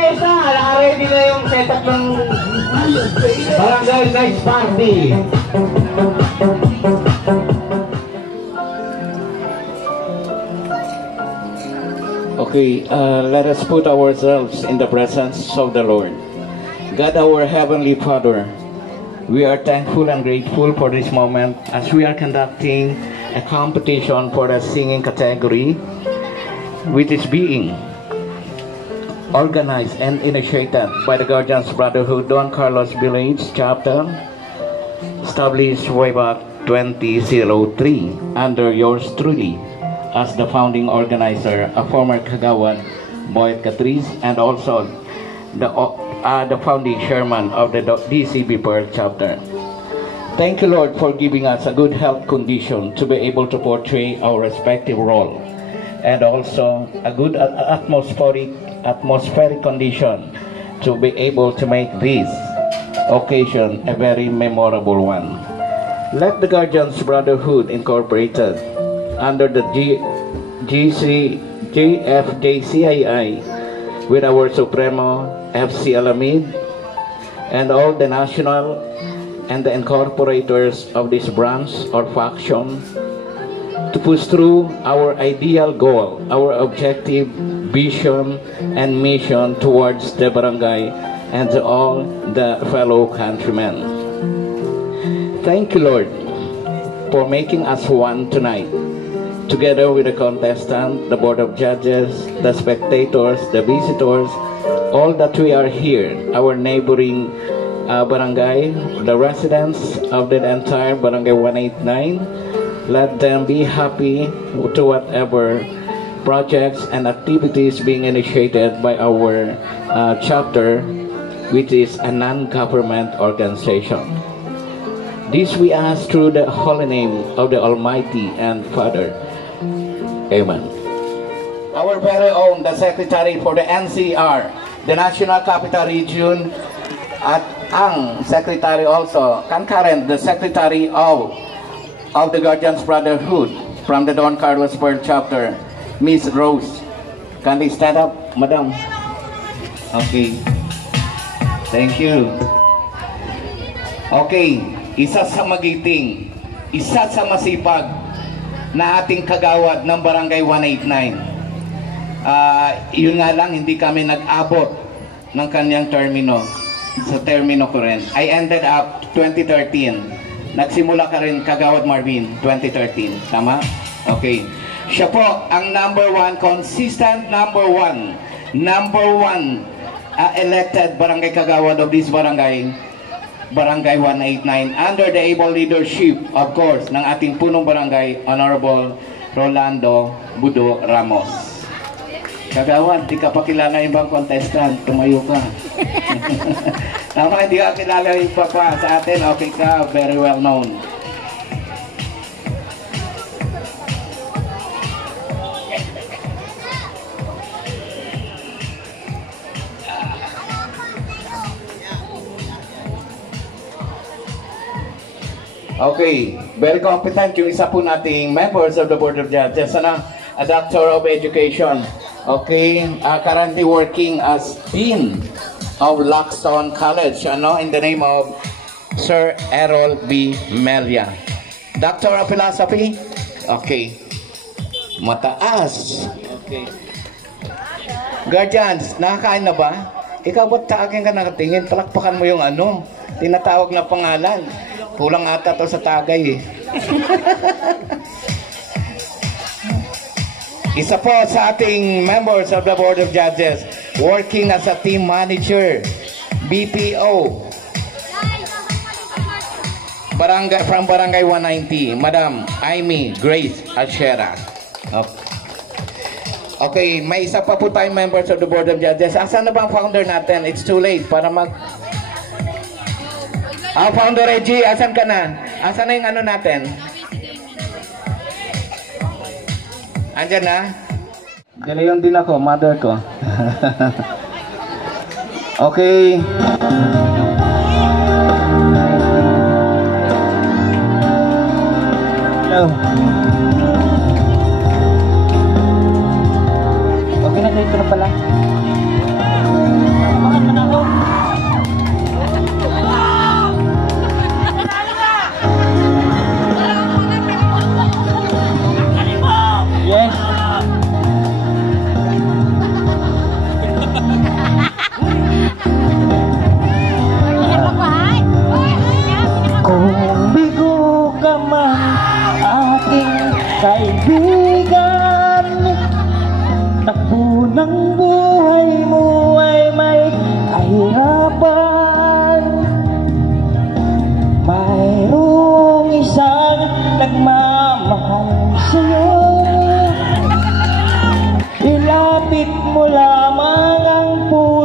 piyesta, naka-ready na yung setup ng Barangay Night Party. Okay, let us put ourselves in the presence of the Lord. God, our Heavenly Father, we are thankful and grateful for this moment as we are conducting a competition for the singing category, which is being organized and initiated by the Guardians Brotherhood Don Carlos Village Chapter, established way back 2003 under yours truly as the founding organizer, a former Kagawad Boyd Catrice, and also the founding chairman of the DCB Perth chapter. Thank you, Lord, for giving us a good health condition to be able to portray our respective role, and also a good atmospheric condition to be able to make this occasion a very memorable one. Let the Guardians Brotherhood Incorporated under the GFJCII with our Supremo FC Alamid and all the national and the incorporators of this branch or faction to push through our ideal goal, our objective, vision, and mission towards the barangay and to all the fellow countrymen. Thank you, Lord, for making us one tonight, together with the contestant, the board of judges, the spectators, the visitors, all that we are here, our neighboring barangay, the residents of the entire Barangay 189. Let them be happy to whatever projects and activities being initiated by our chapter, which is a non-government organization. This we ask through the holy name of the Almighty and Father. Amen. Our very own, the Secretary for the NCR, the National Capital Region, at ang Secretary also, concurrent, the Secretary of the Guardians Brotherhood from the Don Carlos Pearl Chapter, Miss Rose. Can they stand up, Madam? Okay. Thank you. Okay, isa sa magiting, isa sa masipag na ating kagawad ng Barangay 189. Yun nga lang, hindi kami nag-abot ng kanyang termino. Sa termino ko rin. I ended up 2013. Nagsimula ka rin, Kagawad Marvin, 2013. Tama? Okay. Siya po ang number one, consistent number one elected barangay kagawad of this barangay, Barangay 189, under the able leadership, of course, ng ating punong barangay, Honorable Rolando Budo Ramos. Kagawad, di ka pa kilala yung ibang contestant, tumayo ka. Tama, hindi ka kilala yung iba pa sa atin, okay ka, very well known. Okay, very competent yung isa po nating members of the Board of Judges, a Doctor of Education. Okay, currently working as Dean of Laxton College, in the name of Sir Errol B. Melia. Doctor of Philosophy? Okay. Mataas. Okay. Guardians, nakakain na ba? Ikaw ba't taagin ka nakatingin? Palakpakan mo yung tinatawag na pangalan. Kulang ata to sa tagay eh. Isa po sa ating members of the Board of Judges, working as a team manager, BPO, from Barangay 190, Madam Amy Grace Ashera. Okay, may isa pa po tayong members of the Board of Judges. Asan na ba ang founder natin? It's too late para Founder Reggie, asan ka na? Asan na yung natin? Andyan na? Galayon din ako, mother ko. Okay. Hello. Okay na, dito na pala.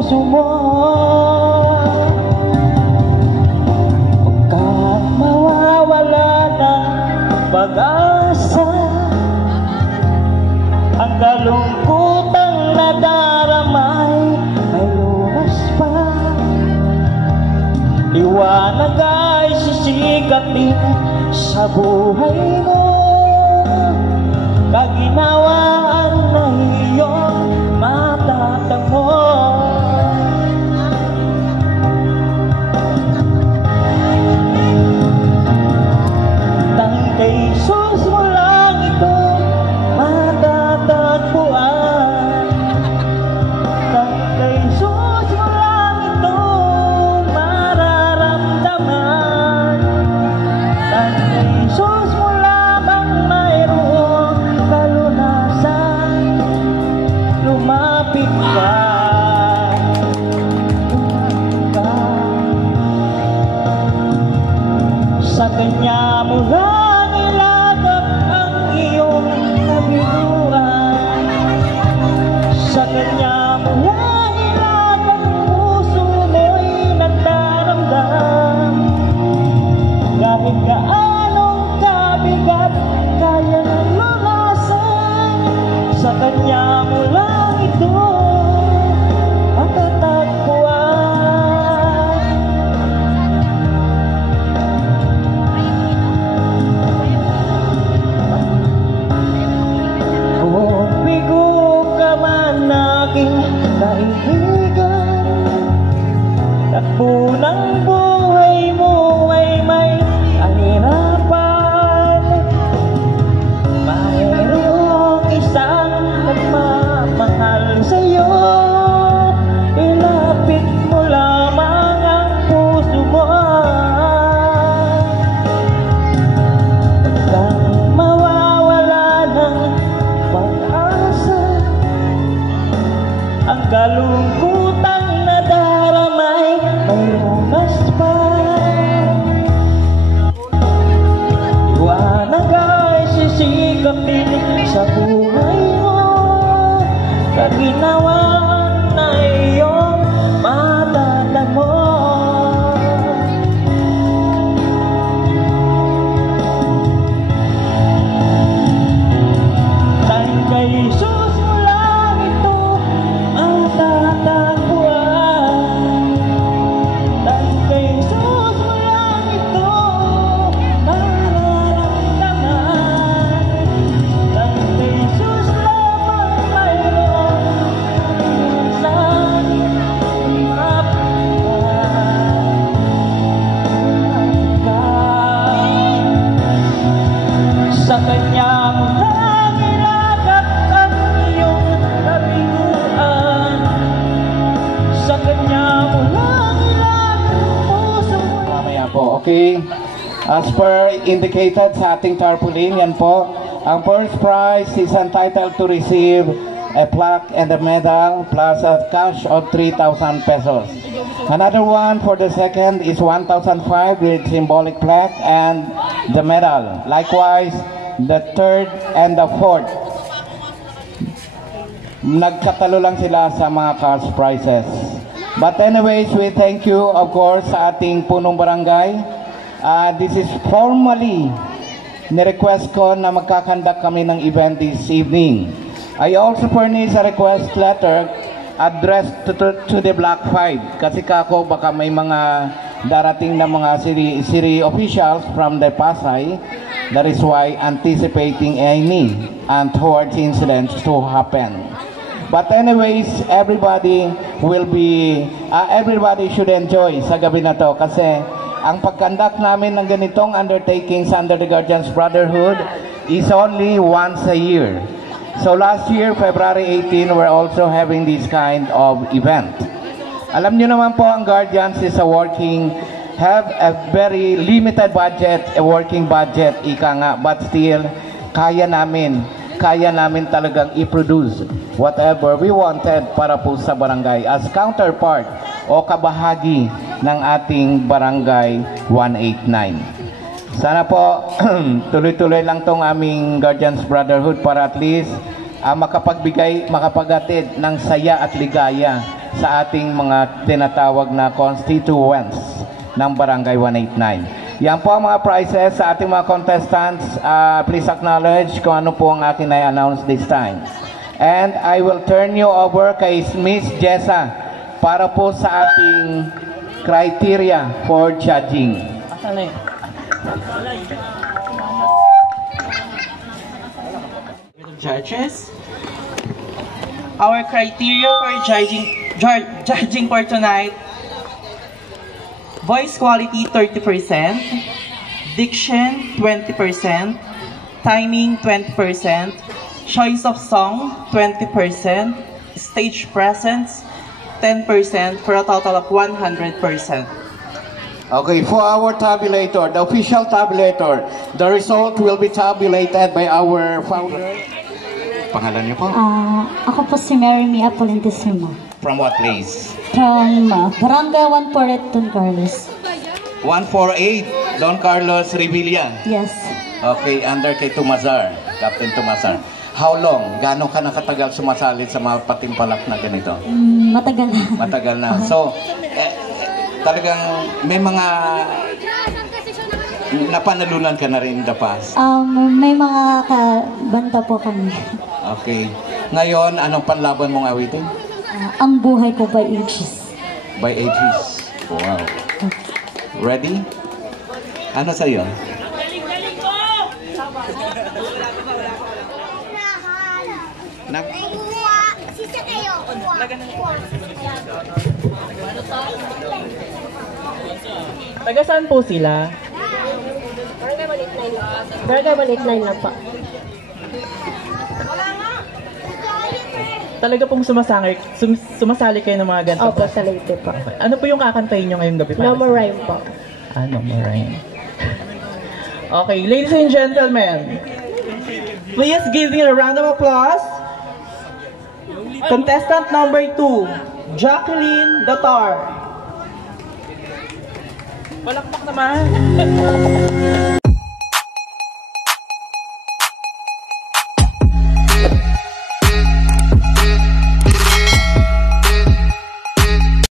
puso mo. Huwag kang mawawala ng pag-asa. Ang kalungkutang nadaramay ay lunas pa. Liwanag ay sisikatin sa buhay mo. Kaginawaan na iyong matatamo. Kay Jesus mo lang ito matatagpuan. Kay Jesus mo lang ito mararamdaman. Kay Jesus mo lamang mayroong kalunasan. Lumapit ka, sa Kanya mo lang sa Kanya mo lang ilag ang puso mo'y nagdaramdam. Kahit gaanong kabigat kaya nang lunasan, sa Kanya mo lang ito matatagpuan. Kung bigo ka man aking kaibigan, takbo ng buhay mo ay may kahirapan. Mayroong isang nagmamahal sa'yo, ilapit mo lamang ang puso mo. Huwag kang mawawala ng pag-asa. Ang kalungkutang nadaramay may lunas pa. Liwanag ay sisikapin sa buhay mo. Kaginawaan na iyong matatamo. Dahil kay Jesus mo lang ito ang tatagpuan. Dahil kay Jesus mo lang ito mararamdaman. Dahil kay Jesus lamang mayroong kalunasan. Lumapit ka, sa Kanya mo lang ilagak ang iyong kabiguan. Sa Kanya mo lang ilagak ang puso mo. Mamaya po, okay? As per indicated sa ating tarpaulin, yan po. Ang first prize is entitled to receive a plaque and a medal plus a cash of 3,000 pesos. Another one for the second is 1,005 with symbolic plaque and the medal. Likewise, the third and the fourth. Nagkatalo lang sila sa mga cash prizes. But anyways, we thank you of course sa ating punong barangay. This is formally ni-request ko na magkakandak kami ng event this evening. I also furnish a request letter addressed to the Block 5 kasi kako baka may mga darating na mga city officials from the Pasay. That is why anticipating any untoward incidents to happen. But anyways, everybody should enjoy sa gabi na to kasi ang pagkandak namin ng ganitong undertakings under the Guardians Brotherhood is only once a year. So last year, February 18, we're also having this kind of event. Alam nyo naman po, ang Guardians is have a very limited budget, a working budget, ika nga, but still, kaya namin talagang i-produce whatever we wanted para po sa barangay as counterpart o kabahagi ng ating barangay 189. Sana po tuloy-tuloy lang tong aming Guardians Brotherhood para at least makapagatid ng saya at ligaya sa ating mga tinatawag na constituents ng Barangay 189. Yan po ang mga prizes sa ating mga contestants. Please acknowledge kung ano po ang akin i-announce this time. And I will turn you over kay Miss Jessa para po sa ating criteria for judging. Judges, our criteria for judging for tonight: voice quality 30%, diction 20%, timing 20%, choice of song 20%, stage presence 10%, for a total of 100%. Okay, for our tabulator, the official tabulator, the result will be tabulated by our founder. Pangalan niyo po? Ako po si Mary Mia Polentissimo. From what place? From Barangay 148, Don Carlos. 148, Don Carlos Revilla. Yes. Okay, under kay Tumazar, Captain Tumazar. How long? Gaano ka nakatagal sumasalit sa mga patimpalak na ganito? Matagal na. Matagal na. So, talagang may mga napanalunan ka na rin in the past. May mga kabanta po kami. Okay. Ngayon, anong panlaban mong awitin? Ang buhay ko by ages. By ages. Wow. Ready? Ano sa'yo? Taga saan po sila? Barangay 189 lang pa. Talaga pong sumasali kayo ng mga ganito? Opo, sa Leyte po. Ano po yung kakantayin nyo ngayong gabi? No more rhyme po. No more rhyme. Okay, ladies and gentlemen, please give me a round of applause. Contestant number 2, Jacqueline Datar. Palakpak naman.